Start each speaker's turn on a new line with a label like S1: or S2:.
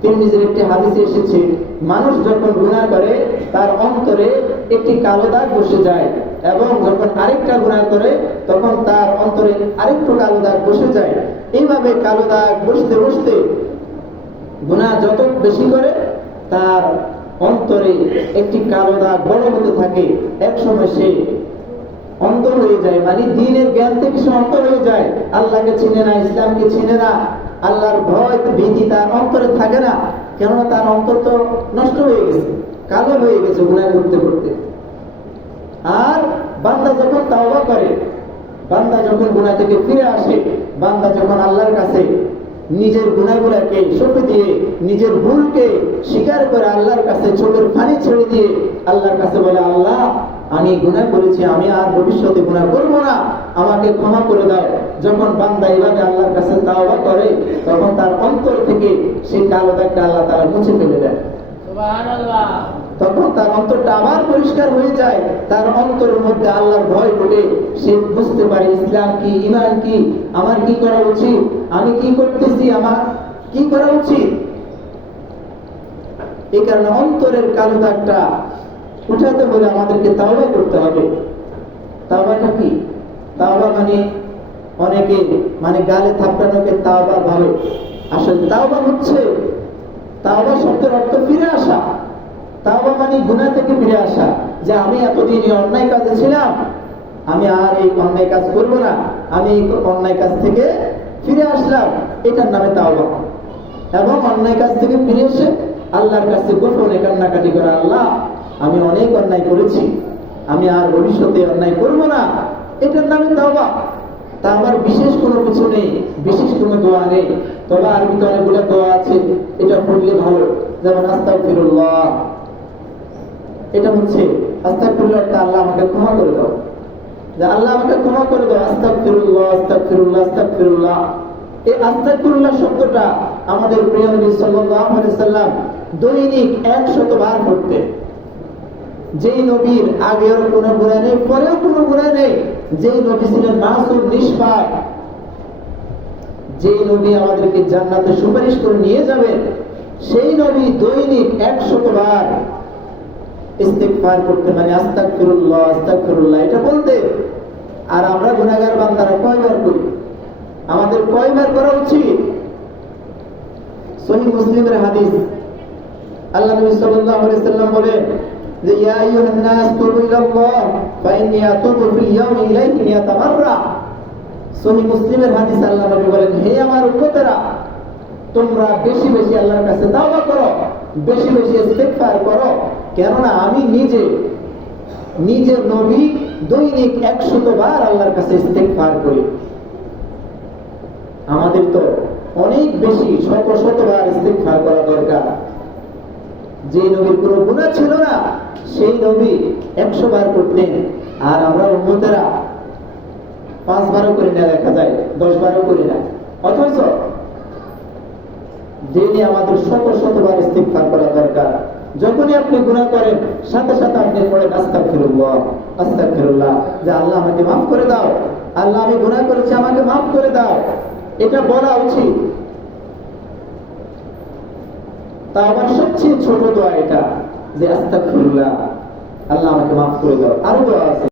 S1: তিনি নিজের একটি হাদিসে এসেছে, মানুষ যখন গুনাহ করে, তার অন্তরে একটি কালো দাগ বসে যায় এবং যখন আরেকটা গুনাহ করে, তখন তার অন্তরে আরেকটু কালো দাগ বসে যায়। এইভাবে কালো দাগ বসতে বসতে গুনাহ যত বেশি করে, তার অন্তরে একটি কালো দাগ বড় হতে থাকে। এক সময় সে অন্ধ হয়ে যায় মানে দিনের জ্ঞান থেকে সে অন্ধ হয়ে যায়। আল্লাহকে চিনে না, ইসলামকে চিনে না আল্লাহর ভয় ভীতি তার অন্তরে থাকে না, কেননা তার অন্তর তো নষ্ট হয়ে গেছে, কালো হয়ে গেছে গুনাহ করতে করতে আর বান্দা যখন তাওবা করে, বান্দা যখন গুনাহ থেকে ফিরে আসে, বান্দা যখন আল্লাহর কাছে নিজের গুনাহগুলোকে সঁপে দিয়ে, নিজের ভুলকে স্বীকার করে আল্লাহর কাছে চোখের পানি ছেড়ে দিয়ে আল্লাহর কাছে বলে, আল্লাহ আমি গুনাহ করেছি আমি আর ভবিষ্যতে গুনাহ করব না। আমাকে ক্ষমা করে দাও। যখন বান্দা এইভাবে আল্লাহর কাছে তাওবা করে তখন তার অন্তর থেকে সেই কালো দাগটা আল্লাহ তারা মুছে ফেলে দেয়। তখন তার অন্তরটা আবার পরিষ্কার হয়ে যায়। তার অন্তরের মধ্যে আল্লাহর ভয় ঢুকে সে বুঝতে পারে ইসলাম কি? ইমান কি? আমার কি করা উচিত? আমি কি করতেছি? আমার কি করা উচিত? এই কারণে অন্তরের কালো দাগটা উঠাতে হলে আমাদেরকে তাওবা করতে হবে। তাওবাটা কি? তাওবা মানে অনেকে মানে গালে থাপড়ানোকে তাওবা ভাবে আসলে তাওবা হচ্ছে, তাওবা শব্দের অর্থ ফিরে আসা। তাওবা মানে গুনাহ থেকে ফিরে আসা। যে আমি এতদিন এই অন্যায় কাজে ছিলাম, আমি আর এই অন্যায় কাজ করব না, আমি এই অন্যায় কাজ থেকে ফিরে আসলাম, এটার নামে তাওবা। এবং অন্যায় কাজ থেকে ফিরে এসে আল্লাহর কাছে গোপনে কান্নাকাটি করা আল্লাহ। আমি অনেক অন্যায় করেছি, আমি আর ভবিষ্যতে অন্যায় করব না। এটার নামে তাওবা। তা আবার বিশেষ কোনো কিছু নেই, বিশেষ কোনো দোয়া নেই। তবে আরবিতে অনেকগুলো দোয়া আছে, এটা পড়লে ভালো। যেমন, আস্তাগফিরুল্লাহ। এটা হচ্ছে, আস্তাগফিরুল্লাহ তা আল্লাহ আমাকে ক্ষমা করে দাও। যে আল্লাহ আমাকে ক্ষমা করে দাও, আস্তাগফিরুল্লাহ আস্তাগফিরুল্লাহ আস্তাগফিরুল্লাহ। এই আস্তাগফিরুল্লাহ শব্দটা আমাদের প্রিয় নবী সাল্লাল্লাহু আলাইহি সাল্লাম দৈনিক 100 বার পড়তেন। যেই নবীর আগেও কোনো গুণা নেই, পরেও কোনো গুণা নেই। যেই নবী ছিলেন মাসুম, নিষ্পাপ। যেই নবী আমাদেরকে জান্নাতে সুপারিশ করে নিয়ে যাবেন, সেই নবী দৈনিক একশত বার ইস্তেগফার করতে মানে আস্তাগফিরুল্লাহ আস্তাগফিরুল্লাহ, এটা বলতে, আর আমরা গুনাহগার বান্দারা কয়বার করি? আমাদের কয়বার করা উচিত? সহিহ মুসলিমের হাদিস, আল্লাহ নবী আলাইহি সাল্লাম বলেন সহিহ মুসলিমের হাদিস আল্লাহ নবী বলেন, হে আমার উম্মতেরা, তোমরা বেশি বেশি আল্লাহর কাছে করো, বেশি বেশি ইস্তেগফার করো, কেননা আমি নিজে নিজে নবী দৈনিক বার আল্লাহর কাছে ইস্তেগফার করি। আমাদের তো অনেক বেশি শত শতবার ইস্তেগফার করা দরকার। যে নবীর কোনো গুণা ছিল না, সেই নবী একশো বার করতেন। আর আমরা উন্মতেরা পাঁচ বারও করি না, দেখা যায়, দশ বারও করি না। অথচ ডেলি আমাদের শত শতবার ইস্তিগফার করা দরকার, যখনই আপনি গুনাহ করেন, সাথে সাথে আপনি পড়েন, আস্তাগফিরুল্লাহ আস্তাগফিরুল্লাহ, যে আল্লাহ আমাকে মাফ করে দাও, আল্লাহ আমি গুনাহ করেছি, আমাকে মাফ করে দাও। এটা বলা উচিত। তা আমার সবচেয়ে ছোট দোয়া এটা যে আস্তাগফিরুল্লাহ, আল্লাহ আমাকে মাফ করে দাও। আরও দোয়া আছে।